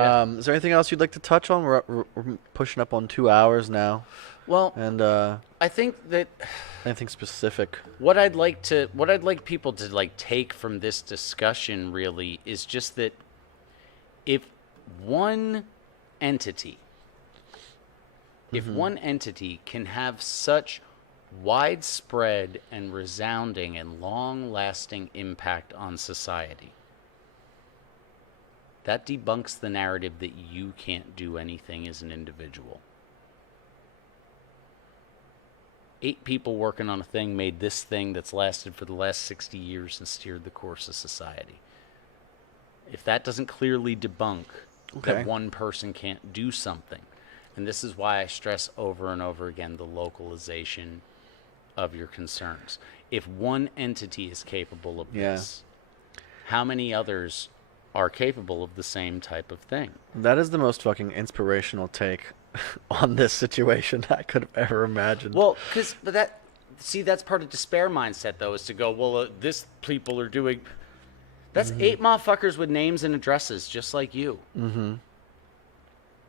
Yeah. Is there anything else you'd like to touch on? We're pushing up on 2 hours now, Well, and I think that anything specific? what I'd like people to like take from this discussion really is just that if one entity if one entity can have such widespread and resounding and long-lasting impact on society, that debunks the narrative that you can't do anything as an individual. 8 people working on a thing made this thing that's lasted for the last 60 years and steered the course of society. If that doesn't clearly debunk that one person can't do something, and this is why I stress over and over again the localization of your concerns. If one entity is capable of this, how many others are capable of the same type of thing? That is the most fucking inspirational take on this situation I could have ever imagined. Well, that's part of despair mindset, though, is to go, well, this people are doing. That's 8 motherfuckers with names and addresses, just like you.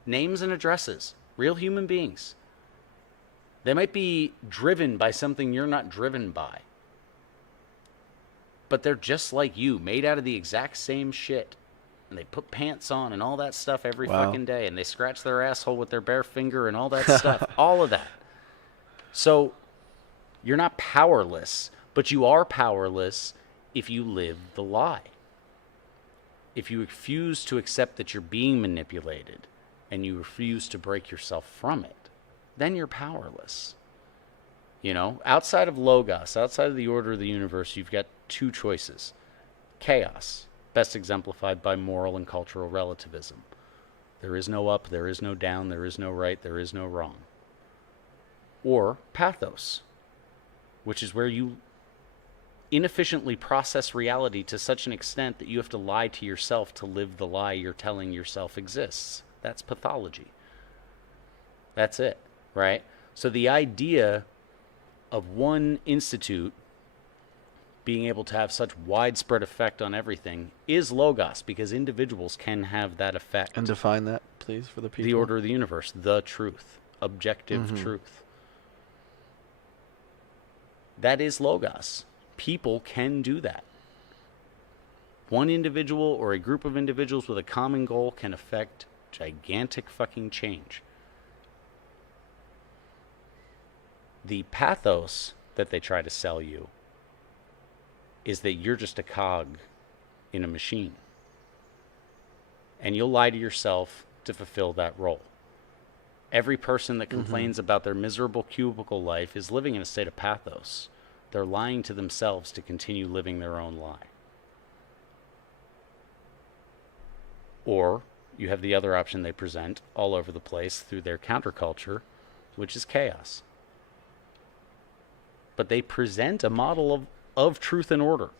Names and addresses, real human beings. They might be driven by something you're not driven by, but they're just like you, made out of the exact same shit. And they put pants on and all that stuff every fucking day, and they scratch their asshole with their bare finger and all that stuff, all of that. So you're not powerless, but you are powerless if you live the lie. If you refuse to accept that you're being manipulated and you refuse to break yourself from it, then you're powerless. You know, outside of Logos, outside of the order of the universe, you've got 2 choices. Chaos, best exemplified by moral and cultural relativism. There is no up, there is no down, there is no right, there is no wrong. Or pathos, which is where you inefficiently process reality to such an extent that you have to lie to yourself to live the lie you're telling yourself exists. That's pathology. That's it, right? So the idea of one institute being able to have such widespread effect on everything is Logos, because individuals can have that effect. And define that, please, for the people. The order of the universe, the truth, objective truth. That is Logos. People can do that. One individual or a group of individuals with a common goal can affect gigantic fucking change. The pathos that they try to sell you is that you're just a cog in a machine. And you'll lie to yourself to fulfill that role. Every person that complains about their miserable cubicle life is living in a state of pathos. They're lying to themselves to continue living their own lie. Or you have the other option they present all over the place through their counterculture, which is chaos. But they present a model of truth and order.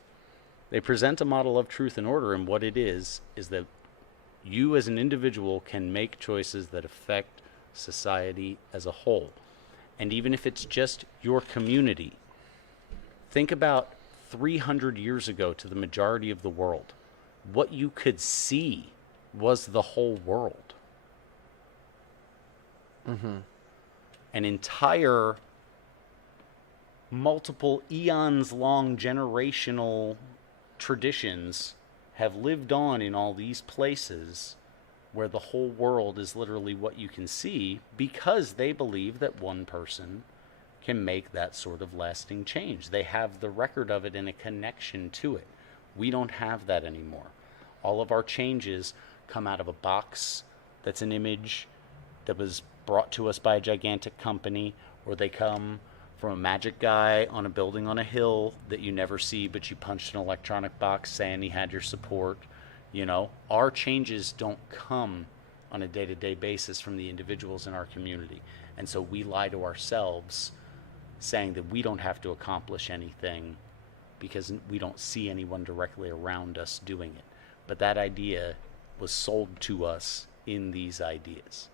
They present a model of truth and order, and what it is that you as an individual can make choices that affect society as a whole. And even if it's just your community, think about 300 years ago to the majority of the world. What you could see was the whole world. An entire multiple eons long generational traditions have lived on in all these places where the whole world is literally what you can see, because they believe that one person can make that sort of lasting change. They have the record of it and a connection to it. We don't have that anymore. All of our changes come out of a box that's an image that was brought to us by a gigantic company, or they come from a magic guy on a building on a hill that you never see, but you punched an electronic box saying he had your support. You know, our changes don't come on a day-to-day basis from the individuals in our community. And so we lie to ourselves saying that we don't have to accomplish anything because we don't see anyone directly around us doing it. But that idea was sold to us in these ideas.